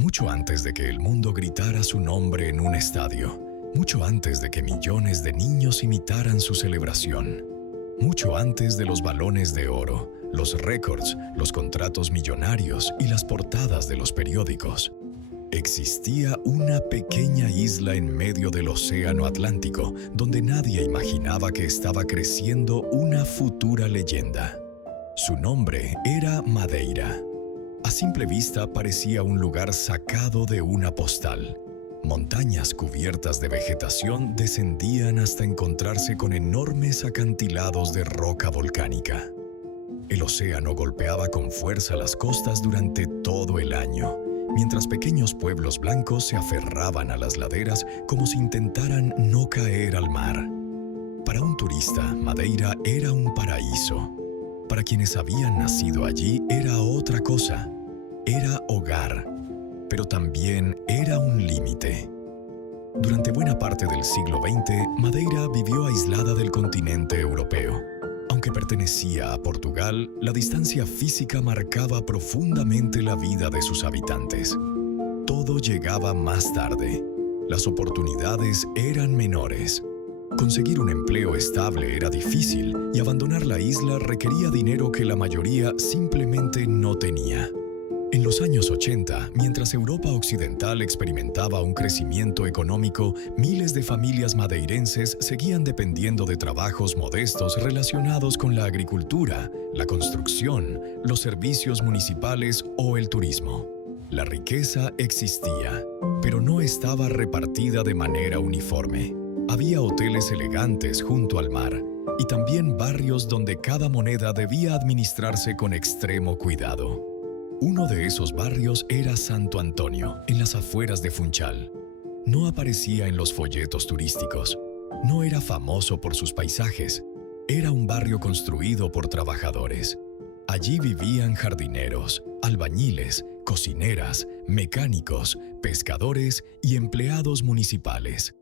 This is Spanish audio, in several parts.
Mucho antes de que el mundo gritara su nombre en un estadio, mucho antes de que millones de niños imitaran su celebración, mucho antes de los balones de oro, los récords, los contratos millonarios y las portadas de los periódicos, existía una pequeña isla en medio del océano Atlántico donde nadie imaginaba que estaba creciendo una futura leyenda. Su nombre era Madeira. A simple vista parecía un lugar sacado de una postal. Montañas cubiertas de vegetación descendían hasta encontrarse con enormes acantilados de roca volcánica. El océano golpeaba con fuerza las costas durante todo el año, mientras pequeños pueblos blancos se aferraban a las laderas como si intentaran no caer al mar. Para un turista, Madeira era un paraíso. Para quienes habían nacido allí era otra cosa. Era hogar, pero también era un límite. Durante buena parte del siglo XX, Madeira vivió aislada del continente europeo. Aunque pertenecía a Portugal, la distancia física marcaba profundamente la vida de sus habitantes. Todo llegaba más tarde. Las oportunidades eran menores. Conseguir un empleo estable era difícil y abandonar la isla requería dinero que la mayoría simplemente no tenía. En los años 80, mientras Europa Occidental experimentaba un crecimiento económico, miles de familias madeirenses seguían dependiendo de trabajos modestos relacionados con la agricultura, la construcción, los servicios municipales o el turismo. La riqueza existía, pero no estaba repartida de manera uniforme. Había hoteles elegantes junto al mar y también barrios donde cada moneda debía administrarse con extremo cuidado. Uno de esos barrios era Santo Antonio, en las afueras de Funchal. No aparecía en los folletos turísticos. No era famoso por sus paisajes. Era un barrio construido por trabajadores. Allí vivían jardineros, albañiles, cocineras, mecánicos, pescadores y empleados municipales.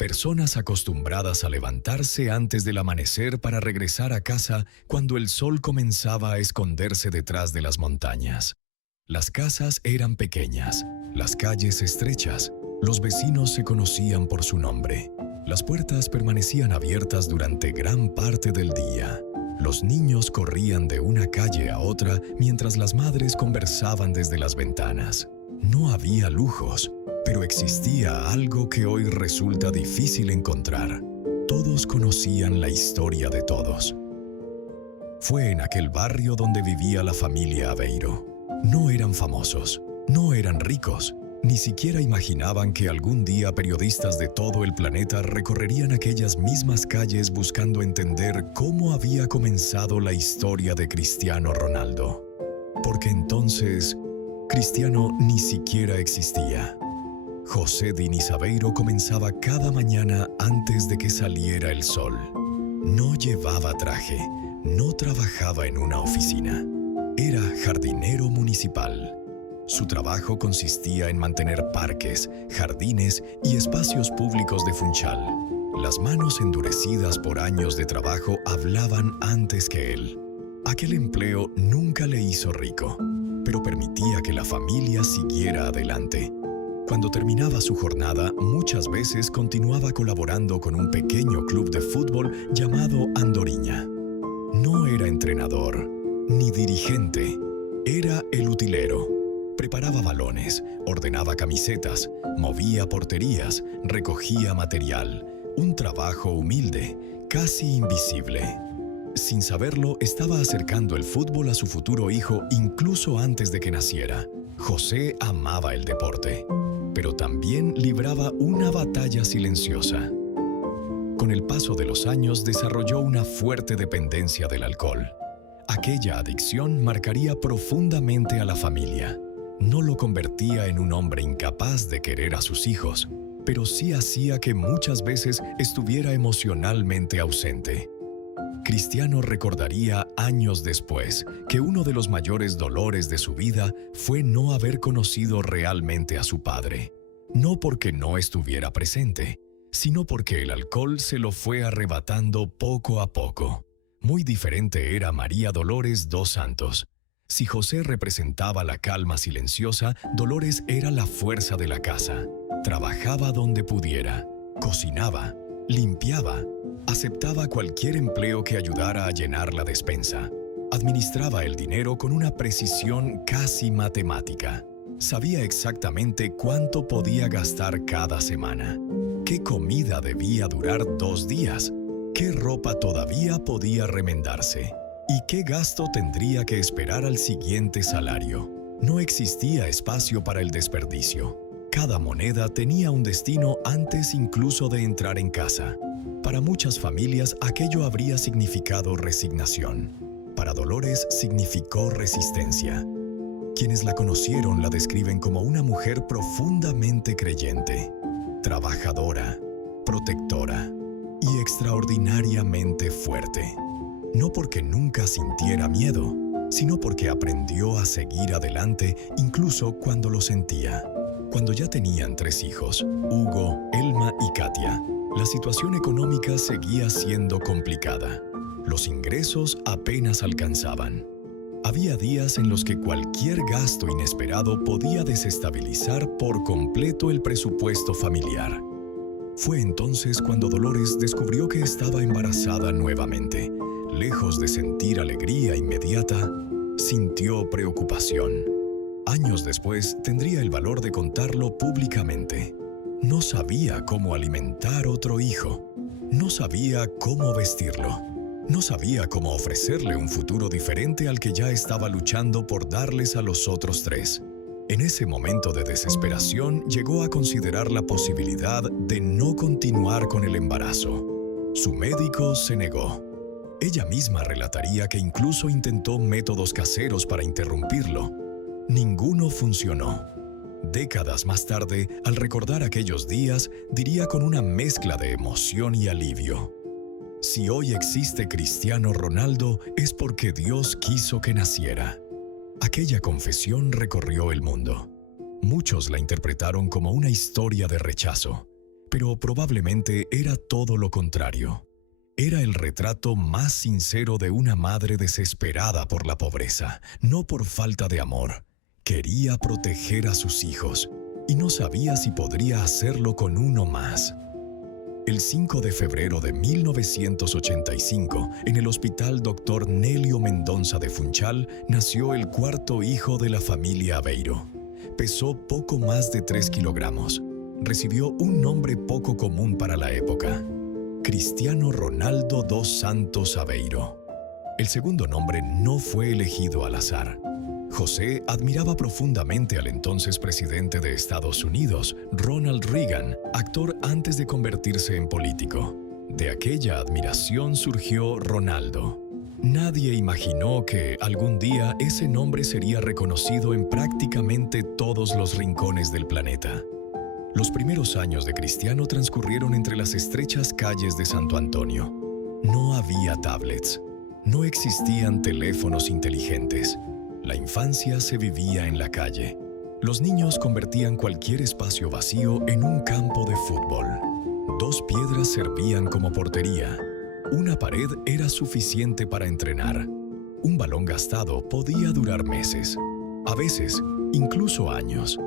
Personas acostumbradas a levantarse antes del amanecer para regresar a casa cuando el sol comenzaba a esconderse detrás de las montañas. Las casas eran pequeñas, las calles estrechas, los vecinos se conocían por su nombre. Las puertas permanecían abiertas durante gran parte del día. Los niños corrían de una calle a otra mientras las madres conversaban desde las ventanas. No había lujos, pero existía algo que hoy resulta difícil encontrar. Todos conocían la historia de todos. Fue en aquel barrio donde vivía la familia Aveiro. No eran famosos, no eran ricos, ni siquiera imaginaban que algún día periodistas de todo el planeta recorrerían aquellas mismas calles buscando entender cómo había comenzado la historia de Cristiano Ronaldo. Porque entonces, Cristiano ni siquiera existía. José Diniz Aveiro comenzaba cada mañana antes de que saliera el sol. No llevaba traje, no trabajaba en una oficina. Era jardinero municipal. Su trabajo consistía en mantener parques, jardines y espacios públicos de Funchal. Las manos endurecidas por años de trabajo hablaban antes que él. Aquel empleo nunca le hizo rico, pero permitía que la familia siguiera adelante. Cuando terminaba su jornada, muchas veces continuaba colaborando con un pequeño club de fútbol llamado Andorinha. No era entrenador, ni dirigente, era el utilero. Preparaba balones, ordenaba camisetas, movía porterías, recogía material. Un trabajo humilde, casi invisible. Sin saberlo, estaba acercando el fútbol a su futuro hijo incluso antes de que naciera. José amaba el deporte, pero también libraba una batalla silenciosa. Con el paso de los años desarrolló una fuerte dependencia del alcohol. Aquella adicción marcaría profundamente a la familia. No lo convertía en un hombre incapaz de querer a sus hijos, pero sí hacía que muchas veces estuviera emocionalmente ausente. Cristiano recordaría años después que uno de los mayores dolores de su vida fue no haber conocido realmente a su padre. No porque no estuviera presente, sino porque el alcohol se lo fue arrebatando poco a poco. Muy diferente era María Dolores dos Santos. Si José representaba la calma silenciosa, Dolores era la fuerza de la casa. Trabajaba donde pudiera, cocinaba, limpiaba, aceptaba cualquier empleo que ayudara a llenar la despensa. Administraba el dinero con una precisión casi matemática. Sabía exactamente cuánto podía gastar cada semana, qué comida debía durar 2 días, qué ropa todavía podía remendarse y qué gasto tendría que esperar al siguiente salario. No existía espacio para el desperdicio. Cada moneda tenía un destino antes incluso de entrar en casa. Para muchas familias aquello habría significado resignación. Para Dolores significó resistencia. Quienes la conocieron la describen como una mujer profundamente creyente, trabajadora, protectora y extraordinariamente fuerte. No porque nunca sintiera miedo, sino porque aprendió a seguir adelante incluso cuando lo sentía. Cuando ya tenían 3 hijos, Hugo, Elma y Katia, la situación económica seguía siendo complicada. Los ingresos apenas alcanzaban. Había días en los que cualquier gasto inesperado podía desestabilizar por completo el presupuesto familiar. Fue entonces cuando Dolores descubrió que estaba embarazada nuevamente. Lejos de sentir alegría inmediata, sintió preocupación. Años después tendría el valor de contarlo públicamente. No sabía cómo alimentar otro hijo. No sabía cómo vestirlo. No sabía cómo ofrecerle un futuro diferente al que ya estaba luchando por darles a los otros 3. En ese momento de desesperación llegó a considerar la posibilidad de no continuar con el embarazo. Su médico se negó. Ella misma relataría que incluso intentó métodos caseros para interrumpirlo. Ninguno funcionó. Décadas más tarde, al recordar aquellos días, diría con una mezcla de emoción y alivio: si hoy existe Cristiano Ronaldo es porque Dios quiso que naciera. Aquella confesión recorrió el mundo. Muchos la interpretaron como una historia de rechazo, pero probablemente era todo lo contrario. Era el retrato más sincero de una madre desesperada por la pobreza, no por falta de amor. Quería proteger a sus hijos y no sabía si podría hacerlo con uno más. El 5 de febrero de 1985, en el Hospital Dr. Nelio Mendonça de Funchal, nació el 4º hijo de la familia Aveiro. Pesó poco más de 3 kilogramos. Recibió un nombre poco común para la época: Cristiano Ronaldo dos Santos Aveiro. El segundo nombre no fue elegido al azar. José admiraba profundamente al entonces presidente de Estados Unidos, Ronald Reagan, actor antes de convertirse en político. De aquella admiración surgió Ronaldo. Nadie imaginó que algún día ese nombre sería reconocido en prácticamente todos los rincones del planeta. Los primeros años de Cristiano transcurrieron entre las estrechas calles de Santo Antonio. No había tablets, no existían teléfonos inteligentes. La infancia se vivía en la calle. Los niños convertían cualquier espacio vacío en un campo de fútbol. 2 piedras servían como portería. Una pared era suficiente para entrenar. Un balón gastado podía durar meses, a veces incluso años.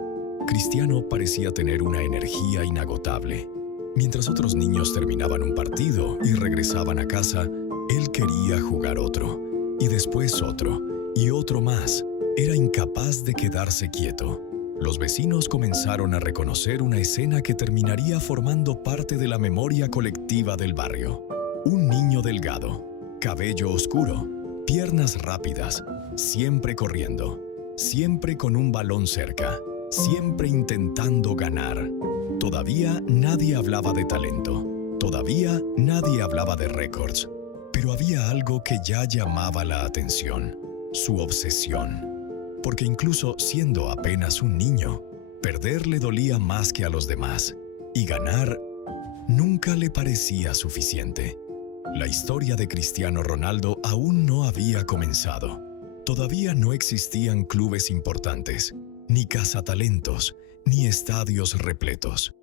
Cristiano parecía tener una energía inagotable. Mientras otros niños terminaban un partido y regresaban a casa, él quería jugar otro, y después otro, y otro más. Era incapaz de quedarse quieto. Los vecinos comenzaron a reconocer una escena que terminaría formando parte de la memoria colectiva del barrio. Un niño delgado, cabello oscuro, piernas rápidas, siempre corriendo, siempre con un balón cerca, siempre intentando ganar. Todavía nadie hablaba de talento, todavía nadie hablaba de récords, pero había algo que ya llamaba la atención: su obsesión. Porque incluso siendo apenas un niño, perder le dolía más que a los demás, y ganar nunca le parecía suficiente. La historia de Cristiano Ronaldo aún no había comenzado. Todavía no existían clubes importantes, ni cazatalentos, ni estadios repletos.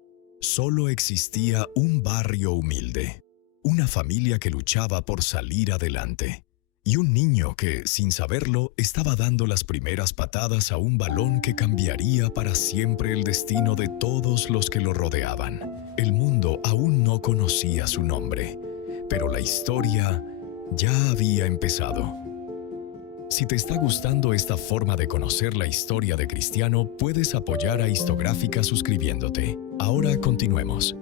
Solo existía un barrio humilde, una familia que luchaba por salir adelante. y un niño que, sin saberlo, estaba dando las primeras patadas a un balón que cambiaría para siempre el destino de todos los que lo rodeaban. El mundo aún no conocía su nombre, pero la historia ya había empezado. Si te está gustando esta forma de conocer la historia de Cristiano, puedes apoyar a Histográfica suscribiéndote. Ahora continuemos.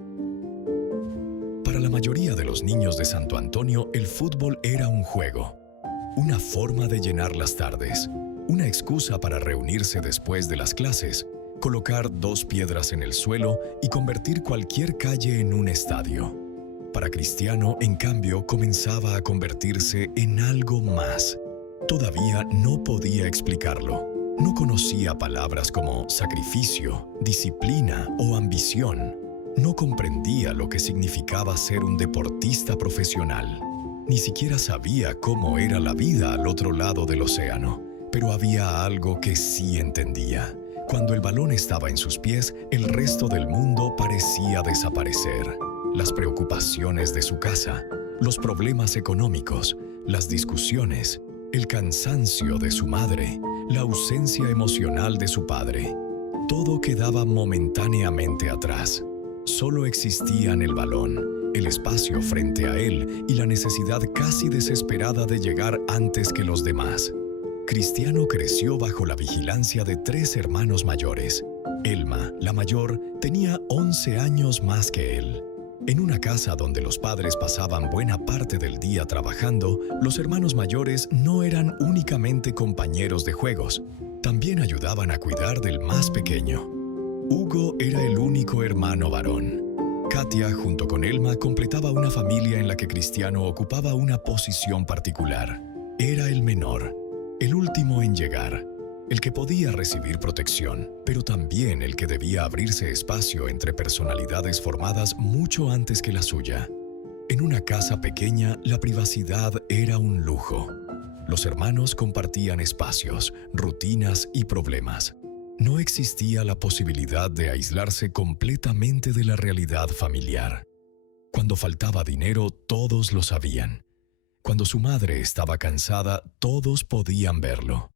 Para la mayoría de los niños de Santo Antonio, el fútbol era un juego, una forma de llenar las tardes, una excusa para reunirse después de las clases, colocar 2 piedras en el suelo y convertir cualquier calle en un estadio. Para Cristiano, en cambio, comenzaba a convertirse en algo más. Todavía no podía explicarlo. No conocía palabras como sacrificio, disciplina o ambición. No comprendía lo que significaba ser un deportista profesional. Ni siquiera sabía cómo era la vida al otro lado del océano. Pero había algo que sí entendía. Cuando el balón estaba en sus pies, el resto del mundo parecía desaparecer. Las preocupaciones de su casa, los problemas económicos, las discusiones, el cansancio de su madre, la ausencia emocional de su padre. Todo quedaba momentáneamente atrás. Solo existían el balón, el espacio frente a él y la necesidad casi desesperada de llegar antes que los demás. Cristiano creció bajo la vigilancia de 3 hermanos mayores. Elma, la mayor, tenía 11 años más que él. En una casa donde los padres pasaban buena parte del día trabajando, los hermanos mayores no eran únicamente compañeros de juegos, también ayudaban a cuidar del más pequeño. Hugo era el único hermano varón. Katia, junto con Elma, completaba una familia en la que Cristiano ocupaba una posición particular. Era el menor, el último en llegar, el que podía recibir protección, pero también el que debía abrirse espacio entre personalidades formadas mucho antes que la suya. En una casa pequeña, la privacidad era un lujo. Los hermanos compartían espacios, rutinas y problemas. No existía la posibilidad de aislarse completamente de la realidad familiar. Cuando faltaba dinero, todos lo sabían. Cuando su madre estaba cansada, todos podían verlo.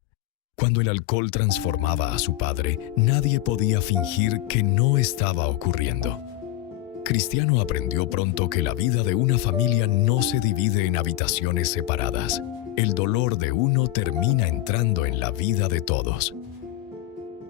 Cuando el alcohol transformaba a su padre, nadie podía fingir que no estaba ocurriendo. Cristiano aprendió pronto que la vida de una familia no se divide en habitaciones separadas. El dolor de uno termina entrando en la vida de todos.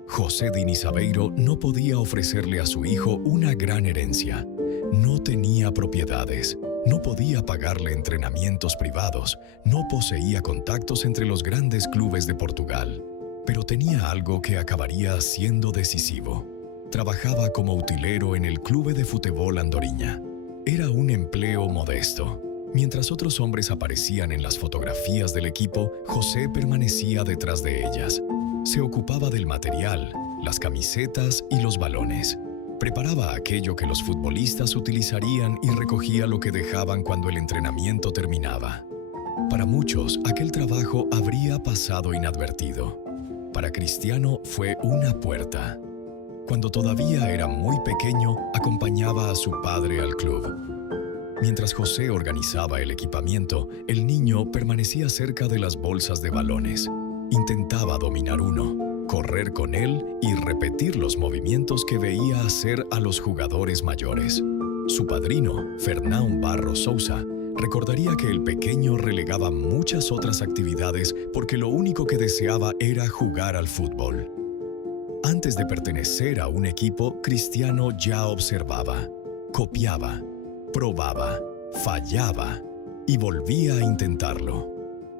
José Dinizabeiro no podía ofrecerle a su hijo una gran herencia. No tenía propiedades. No podía pagarle entrenamientos privados, no poseía contactos entre los grandes clubes de Portugal, pero tenía algo que acabaría siendo decisivo. Trabajaba como utilero en el Clube de Futebol Andorinha. Era un empleo modesto. Mientras otros hombres aparecían en las fotografías del equipo, José permanecía detrás de ellas. Se ocupaba del material, las camisetas y los balones. Preparaba aquello que los futbolistas utilizarían y recogía lo que dejaban cuando el entrenamiento terminaba. Para muchos, aquel trabajo habría pasado inadvertido. Para Cristiano fue una puerta. Cuando todavía era muy pequeño, acompañaba a su padre al club. Mientras José organizaba el equipamiento, el niño permanecía cerca de las bolsas de balones. Intentaba dominar uno, correr con él y repetir los movimientos que veía hacer a los jugadores mayores. Su padrino, Fernão Barros Sousa, recordaría que el pequeño relegaba muchas otras actividades porque lo único que deseaba era jugar al fútbol. Antes de pertenecer a un equipo, Cristiano ya observaba, copiaba, probaba, fallaba y volvía a intentarlo.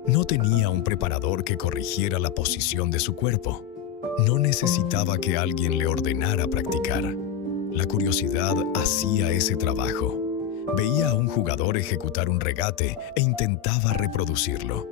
No tenía un preparador que corrigiera la posición de su cuerpo. No necesitaba que alguien le ordenara practicar. La curiosidad hacía ese trabajo. Veía a un jugador ejecutar un regate e intentaba reproducirlo.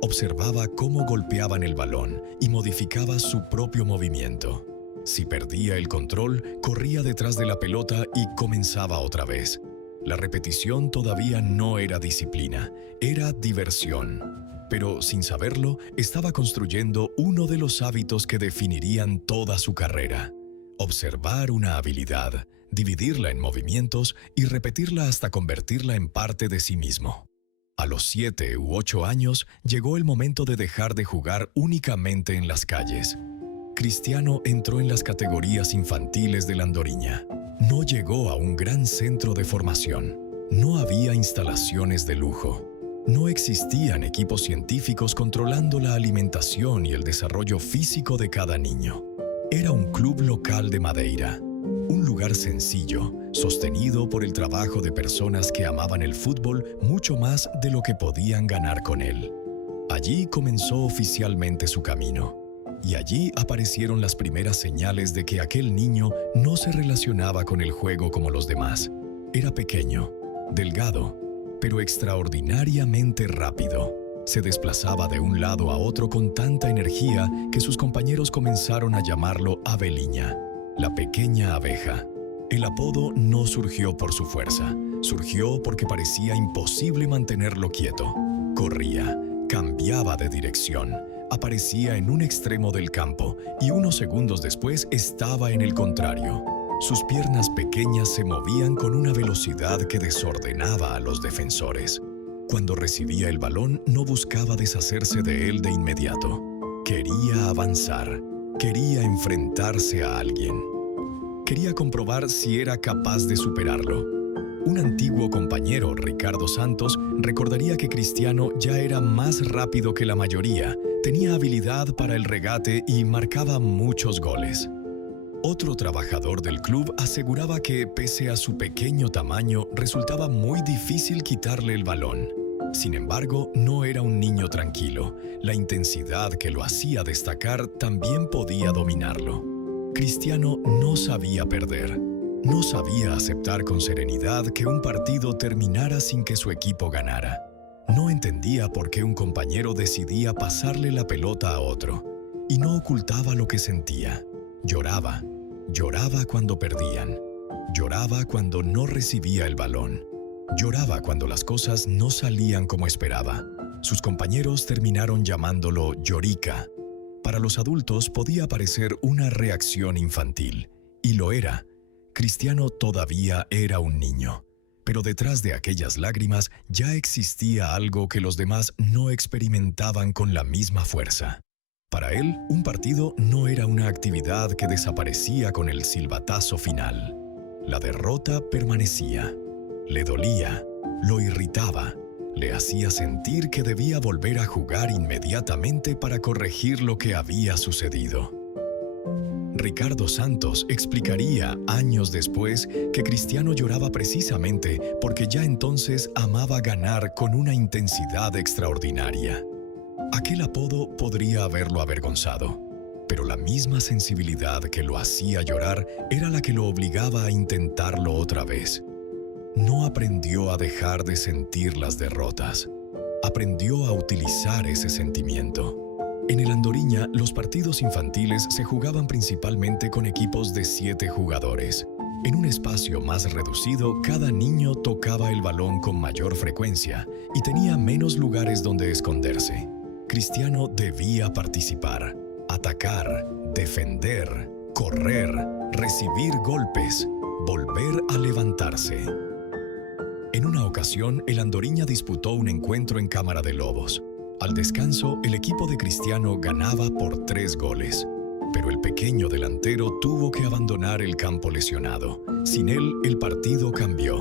Observaba cómo golpeaban el balón y modificaba su propio movimiento. Si perdía el control, corría detrás de la pelota y comenzaba otra vez. La repetición todavía no era disciplina, era diversión. Pero, sin saberlo, estaba construyendo uno de los hábitos que definirían toda su carrera. Observar una habilidad, dividirla en movimientos y repetirla hasta convertirla en parte de sí mismo. A los 7 u 8 años llegó el momento de dejar de jugar únicamente en las calles. Cristiano entró en las categorías infantiles de la Andoriña. No llegó a un gran centro de formación. No había instalaciones de lujo. No existían equipos científicos controlando la alimentación y el desarrollo físico de cada niño. Era un club local de Madeira, un lugar sencillo, sostenido por el trabajo de personas que amaban el fútbol mucho más de lo que podían ganar con él. Allí comenzó oficialmente su camino, y allí aparecieron las primeras señales de que aquel niño no se relacionaba con el juego como los demás. Era pequeño, delgado, pero extraordinariamente rápido. Se desplazaba de un lado a otro con tanta energía que sus compañeros comenzaron a llamarlo Abelhinha, la pequeña abeja. El apodo no surgió por su fuerza, surgió porque parecía imposible mantenerlo quieto. Corría, cambiaba de dirección, aparecía en un extremo del campo y unos segundos después estaba en el contrario. Sus piernas pequeñas se movían con una velocidad que desordenaba a los defensores. Cuando recibía el balón, no buscaba deshacerse de él de inmediato. Quería avanzar, quería enfrentarse a alguien. Quería comprobar si era capaz de superarlo. Un antiguo compañero, Ricardo Santos, recordaría que Cristiano ya era más rápido que la mayoría, tenía habilidad para el regate y marcaba muchos goles. Otro trabajador del club aseguraba que, pese a su pequeño tamaño, resultaba muy difícil quitarle el balón. Sin embargo, no era un niño tranquilo. La intensidad que lo hacía destacar también podía dominarlo. Cristiano no sabía perder. No sabía aceptar con serenidad que un partido terminara sin que su equipo ganara. No entendía por qué un compañero decidía pasarle la pelota a otro. Y no ocultaba lo que sentía. Lloraba. Lloraba cuando perdían. Lloraba cuando no recibía el balón. Lloraba cuando las cosas no salían como esperaba. Sus compañeros terminaron llamándolo llorica. Para los adultos podía parecer una reacción infantil. Y lo era. Cristiano todavía era un niño. Pero detrás de aquellas lágrimas ya existía algo que los demás no experimentaban con la misma fuerza. Para él, un partido no era una actividad que desaparecía con el silbatazo final. La derrota permanecía. Le dolía, lo irritaba, le hacía sentir que debía volver a jugar inmediatamente para corregir lo que había sucedido. Ricardo Santos explicaría años después que Cristiano lloraba precisamente porque ya entonces amaba ganar con una intensidad extraordinaria. Aquel apodo podría haberlo avergonzado, pero la misma sensibilidad que lo hacía llorar era la que lo obligaba a intentarlo otra vez. No aprendió a dejar de sentir las derrotas. Aprendió a utilizar ese sentimiento. En el Andoriña, los partidos infantiles se jugaban principalmente con equipos de 7 jugadores. En un espacio más reducido, cada niño tocaba el balón con mayor frecuencia y tenía menos lugares donde esconderse. Cristiano debía participar, atacar, defender, correr, recibir golpes, volver a levantarse. En una ocasión, el Andoriña disputó un encuentro en Cámara de Lobos. Al descanso, el equipo de Cristiano ganaba por 3 goles, pero el pequeño delantero tuvo que abandonar el campo lesionado. Sin él, el partido cambió.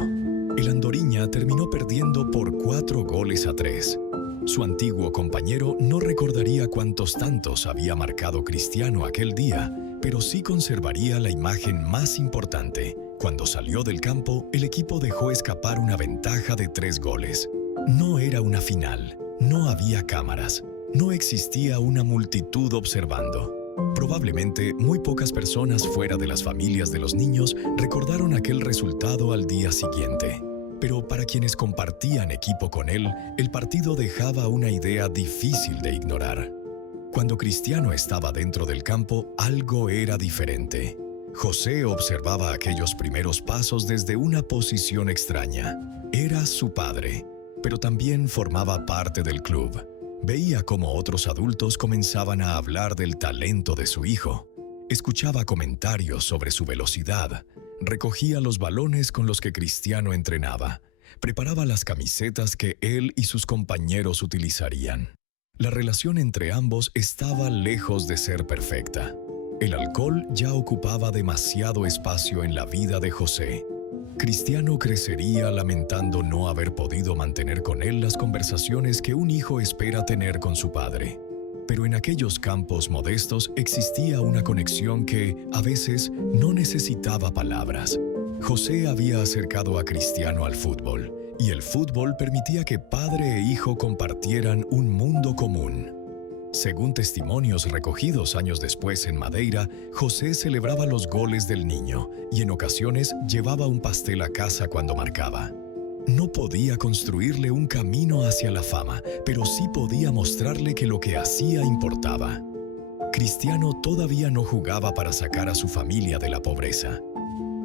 El Andoriña terminó perdiendo por 4-3. Su antiguo compañero no recordaría cuántos tantos había marcado Cristiano aquel día, pero sí conservaría la imagen más importante. Cuando salió del campo, el equipo dejó escapar una ventaja de 3 goles. No era una final, no había cámaras, no existía una multitud observando. Probablemente muy pocas personas fuera de las familias de los niños recordaron aquel resultado al día siguiente. Pero para quienes compartían equipo con él, el partido dejaba una idea difícil de ignorar. Cuando Cristiano estaba dentro del campo, algo era diferente. José observaba aquellos primeros pasos desde una posición extraña. Era su padre, pero también formaba parte del club. Veía cómo otros adultos comenzaban a hablar del talento de su hijo. Escuchaba comentarios sobre su velocidad. Recogía los balones con los que Cristiano entrenaba. preparaba las camisetas que él y sus compañeros utilizarían. La relación entre ambos estaba lejos de ser perfecta. El alcohol ya ocupaba demasiado espacio en la vida de José. Cristiano crecería lamentando no haber podido mantener con él las conversaciones que un hijo espera tener con su padre. Pero en aquellos campos modestos existía una conexión que, a veces, no necesitaba palabras. José había acercado a Cristiano al fútbol, y el fútbol permitía que padre e hijo compartieran un mundo común. Según testimonios recogidos años después en Madeira, José celebraba los goles del niño y en ocasiones llevaba un pastel a casa cuando marcaba. No podía construirle un camino hacia la fama, pero sí podía mostrarle que lo que hacía importaba. Cristiano todavía no jugaba para sacar a su familia de la pobreza.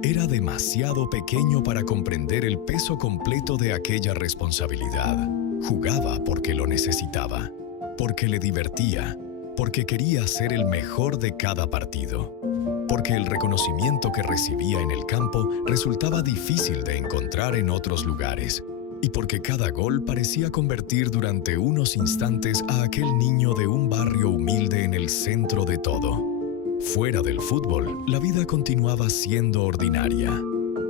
Era demasiado pequeño para comprender el peso completo de aquella responsabilidad. Jugaba porque lo necesitaba, porque le divertía, porque quería ser el mejor de cada partido, porque el reconocimiento que recibía en el campo resultaba difícil de encontrar en otros lugares, y porque cada gol parecía convertir durante unos instantes a aquel niño de un barrio humilde en el centro de todo. Fuera del fútbol, la vida continuaba siendo ordinaria.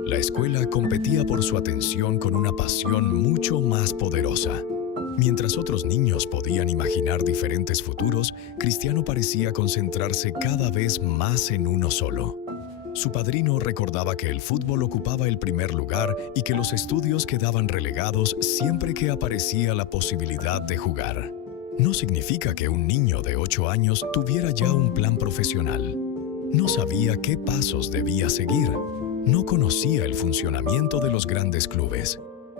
La escuela competía por su atención con una pasión mucho más poderosa. Mientras otros niños podían imaginar diferentes futuros, Cristiano parecía concentrarse cada vez más en uno solo. Su padrino recordaba que el fútbol ocupaba el primer lugar y que los estudios quedaban relegados siempre que aparecía la posibilidad de jugar. No significa que un niño de 8 años tuviera ya un plan profesional. No sabía qué pasos debía seguir. No conocía el funcionamiento de los grandes clubes.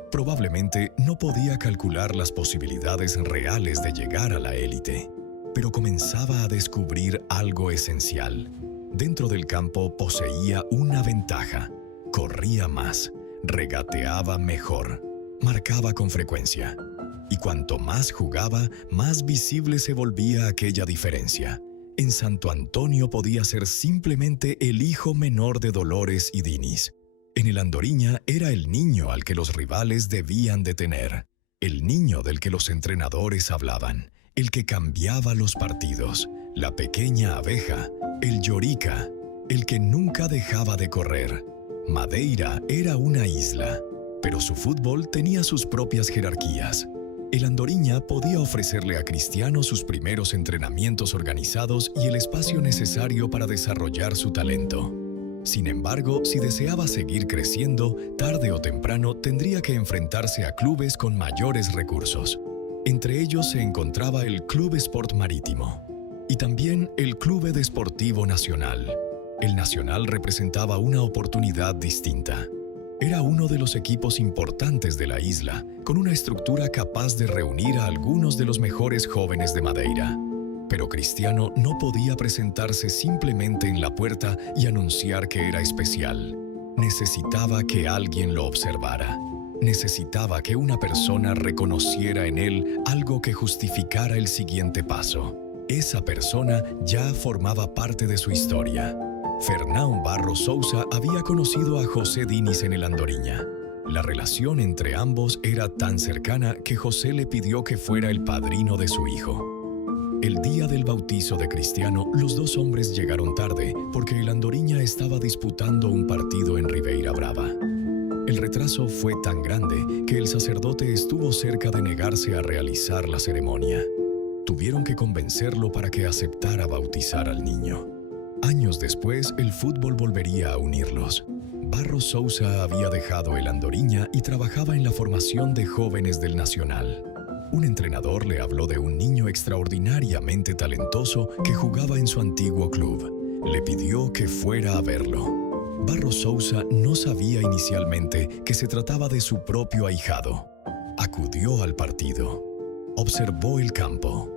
Probablemente no podía calcular las posibilidades reales de llegar a la élite, pero comenzaba a descubrir algo esencial. Dentro del campo poseía una ventaja: corría más, regateaba mejor, marcaba con frecuencia. Y cuanto más jugaba, más visible se volvía aquella diferencia. En Santo Antonio podía ser simplemente el hijo menor de Dolores y Dinis. En el Andorinha era el niño al que los rivales debían detener, el niño del que los entrenadores hablaban, el que cambiaba los partidos, la pequeña abeja, el llorica, el que nunca dejaba de correr. Madeira era una isla, pero su fútbol tenía sus propias jerarquías. El Andorinha podía ofrecerle a Cristiano sus primeros entrenamientos organizados y el espacio necesario para desarrollar su talento. Sin embargo, si deseaba seguir creciendo, tarde o temprano tendría que enfrentarse a clubes con mayores recursos. Entre ellos se encontraba el Club Sport Marítimo y también el Clube Desportivo Nacional. El Nacional representaba una oportunidad distinta. Era uno de los equipos importantes de la isla, con una estructura capaz de reunir a algunos de los mejores jóvenes de Madeira. Pero Cristiano no podía presentarse simplemente en la puerta y anunciar que era especial. Necesitaba que alguien lo observara. Necesitaba que una persona reconociera en él algo que justificara el siguiente paso. Esa persona ya formaba parte de su historia. Fernão Barros Sousa había conocido a José Dinis en el Andorinha. La relación entre ambos era tan cercana que José le pidió que fuera el padrino de su hijo. El día del bautizo de Cristiano, los dos hombres llegaron tarde porque el Andorinha estaba disputando un partido en Ribeira Brava. El retraso fue tan grande que el sacerdote estuvo cerca de negarse a realizar la ceremonia. Tuvieron que convencerlo para que aceptara bautizar al niño. Años después, el fútbol volvería a unirlos. Barros Sousa había dejado el Andorinha y trabajaba en la formación de jóvenes del Nacional. Un entrenador le habló de un niño extraordinariamente talentoso que jugaba en su antiguo club. Le pidió que fuera a verlo. Barros Sousa no sabía inicialmente que se trataba de su propio ahijado. Acudió al partido, observó el campo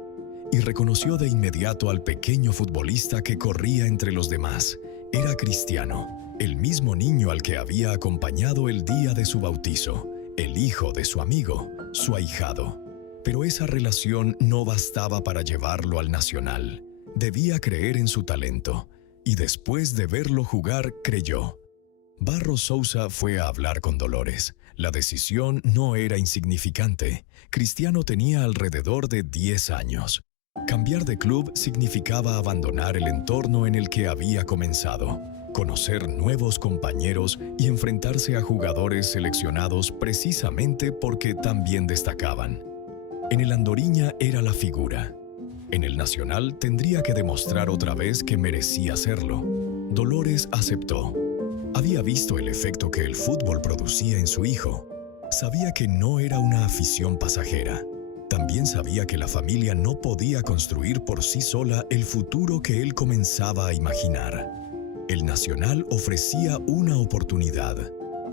y reconoció de inmediato al pequeño futbolista que corría entre los demás. Era Cristiano, el mismo niño al que había acompañado el día de su bautizo, el hijo de su amigo, su ahijado. Pero esa relación no bastaba para llevarlo al Nacional. Debía creer en su talento, y después de verlo jugar, creyó. Barros Sousa fue a hablar con Dolores, La decisión no era insignificante. Cristiano tenía alrededor de 10 años. Cambiar de club significaba abandonar el entorno en el que había comenzado, conocer nuevos compañeros y enfrentarse a jugadores seleccionados precisamente porque también destacaban. En el Andoriña era la figura. En el Nacional tendría que demostrar otra vez que merecía serlo. Dolores aceptó. Había visto el efecto que el fútbol producía en su hijo. Sabía que no era una afición pasajera. También sabía que la familia no podía construir por sí sola el futuro que él comenzaba a imaginar. El Nacional ofrecía una oportunidad,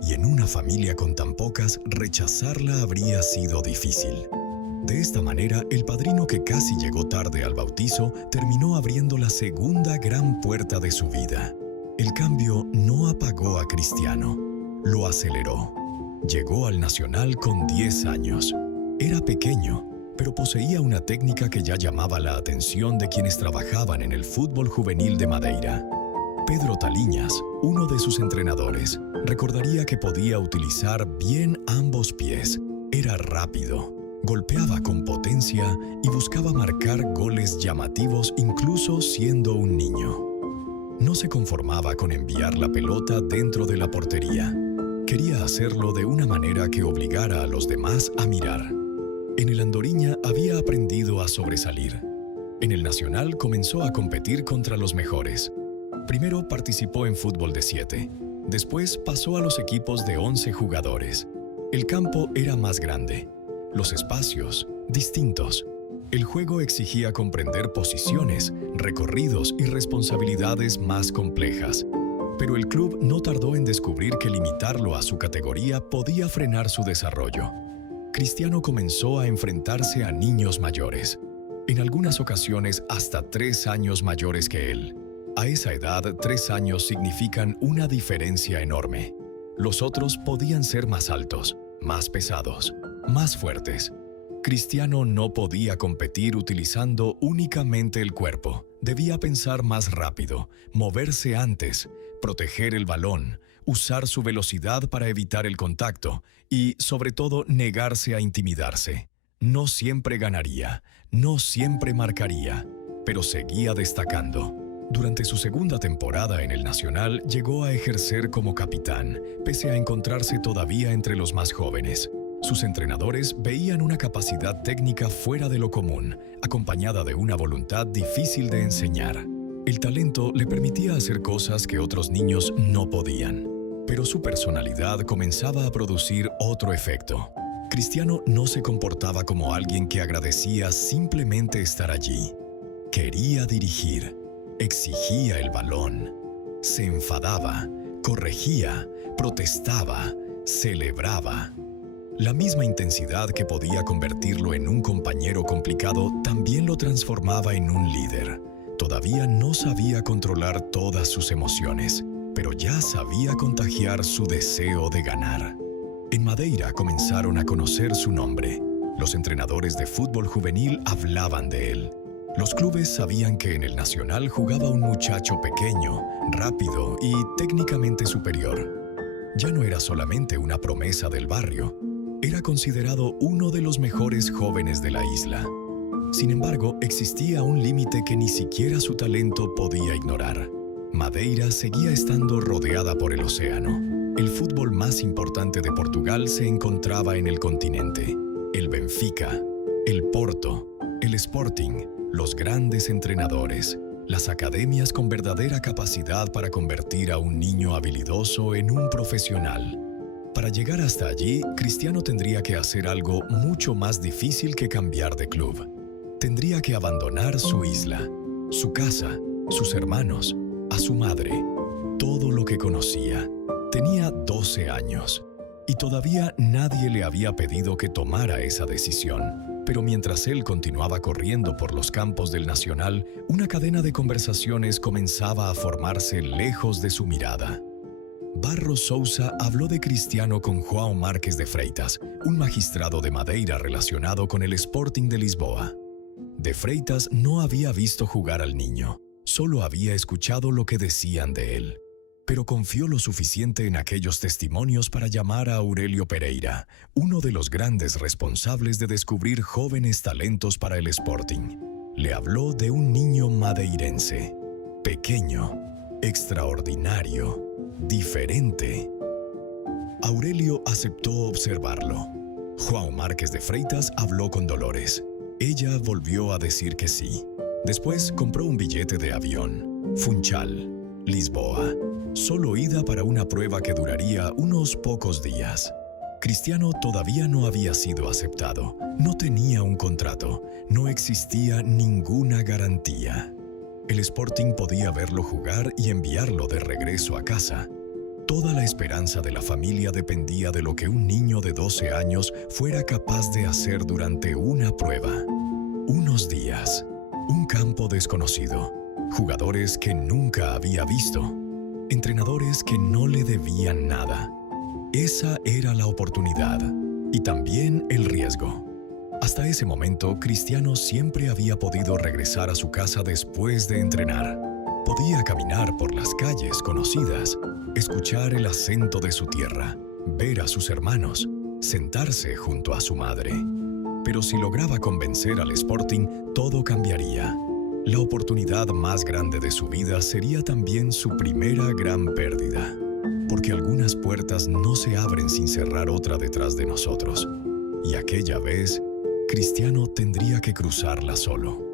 y en una familia con tan pocas, rechazarla habría sido difícil. De esta manera, el padrino que casi llegó tarde al bautizo terminó abriendo la segunda gran puerta de su vida. El cambio no apagó a Cristiano, lo aceleró. Llegó al Nacional con 10 años. Era pequeño, pero poseía una técnica que ya llamaba la atención de quienes trabajaban en el fútbol juvenil de Madeira. Pedro Taliñas, uno de sus entrenadores, recordaría que podía utilizar bien ambos pies. Era rápido, golpeaba con potencia y buscaba marcar goles llamativos incluso siendo un niño. No se conformaba con enviar la pelota dentro de la portería. Quería hacerlo de una manera que obligara a los demás a mirar. En el Andoriña había aprendido a sobresalir. En el Nacional comenzó a competir contra los mejores. Primero participó en fútbol de 7. Después pasó a los equipos de 11 jugadores. El campo era más grande. Los espacios, distintos. El juego exigía comprender posiciones, recorridos y responsabilidades más complejas. Pero el club no tardó en descubrir que limitarlo a su categoría podía frenar su desarrollo. Cristiano comenzó a enfrentarse a niños mayores, en algunas ocasiones hasta 3 años mayores que él. A esa edad, 3 años significan una diferencia enorme. Los otros podían ser más altos, más pesados, más fuertes. Cristiano no podía competir utilizando únicamente el cuerpo. Debía pensar más rápido, moverse antes, proteger el balón, usar su velocidad para evitar el contacto y, sobre todo, negarse a intimidarse. No siempre ganaría, no siempre marcaría, pero seguía destacando. Durante su segunda temporada en el Nacional, llegó a ejercer como capitán, pese a encontrarse todavía entre los más jóvenes. Sus entrenadores veían una capacidad técnica fuera de lo común, acompañada de una voluntad difícil de enseñar. El talento le permitía hacer cosas que otros niños no podían, pero su personalidad comenzaba a producir otro efecto. Cristiano no se comportaba como alguien que agradecía simplemente estar allí. Quería dirigir, exigía el balón, se enfadaba, corregía, protestaba, celebraba. La misma intensidad que podía convertirlo en un compañero complicado también lo transformaba en un líder. Todavía no sabía controlar todas sus emociones, pero ya sabía contagiar su deseo de ganar. En Madeira comenzaron a conocer su nombre. Los entrenadores de fútbol juvenil hablaban de él. Los clubes sabían que en el Nacional jugaba un muchacho pequeño, rápido y técnicamente superior. Ya no era solamente una promesa del barrio. Era considerado uno de los mejores jóvenes de la isla. Sin embargo, existía un límite que ni siquiera su talento podía ignorar. Madeira seguía estando rodeada por el océano. El fútbol más importante de Portugal se encontraba en el continente. El Benfica, el Porto, el Sporting, los grandes entrenadores, las academias con verdadera capacidad para convertir a un niño habilidoso en un profesional. Para llegar hasta allí, Cristiano tendría que hacer algo mucho más difícil que cambiar de club. Tendría que abandonar su isla, su casa, sus hermanos, a su madre, todo lo que conocía. Tenía 12 años y todavía nadie le había pedido que tomara esa decisión. Pero mientras él continuaba corriendo por los campos del Nacional, una cadena de conversaciones comenzaba a formarse lejos de su mirada. Barros Sousa habló de Cristiano con João Márquez de Freitas, un magistrado de Madeira relacionado con el Sporting de Lisboa. De Freitas no había visto jugar al niño, solo había escuchado lo que decían de él. pero confió lo suficiente en aquellos testimonios para llamar a Aurelio Pereira, uno de los grandes responsables de descubrir jóvenes talentos para el Sporting. Le habló de un niño madeirense, pequeño, extraordinario, diferente. Aurelio aceptó observarlo. João Márquez de Freitas habló con Dolores. Ella volvió a decir que sí. Después compró un billete de avión. Funchal, Lisboa. Solo ida para una prueba que duraría unos pocos días. Cristiano todavía no había sido aceptado. No tenía un contrato. No existía ninguna garantía. El Sporting podía verlo jugar y enviarlo de regreso a casa. Toda la esperanza de la familia dependía de lo que un niño de 12 años fuera capaz de hacer durante una prueba. Unos días, un campo desconocido, jugadores que nunca había visto, entrenadores que no le debían nada. Esa era la oportunidad y también el riesgo. Hasta ese momento, Cristiano siempre había podido regresar a su casa después de entrenar. Podía caminar por las calles conocidas, escuchar el acento de su tierra, ver a sus hermanos, sentarse junto a su madre. Pero si lograba convencer al Sporting, todo cambiaría. La oportunidad más grande de su vida sería también su primera gran pérdida, porque algunas puertas no se abren sin cerrar otra detrás de nosotros. Y aquella vez, Cristiano tendría que cruzarla solo.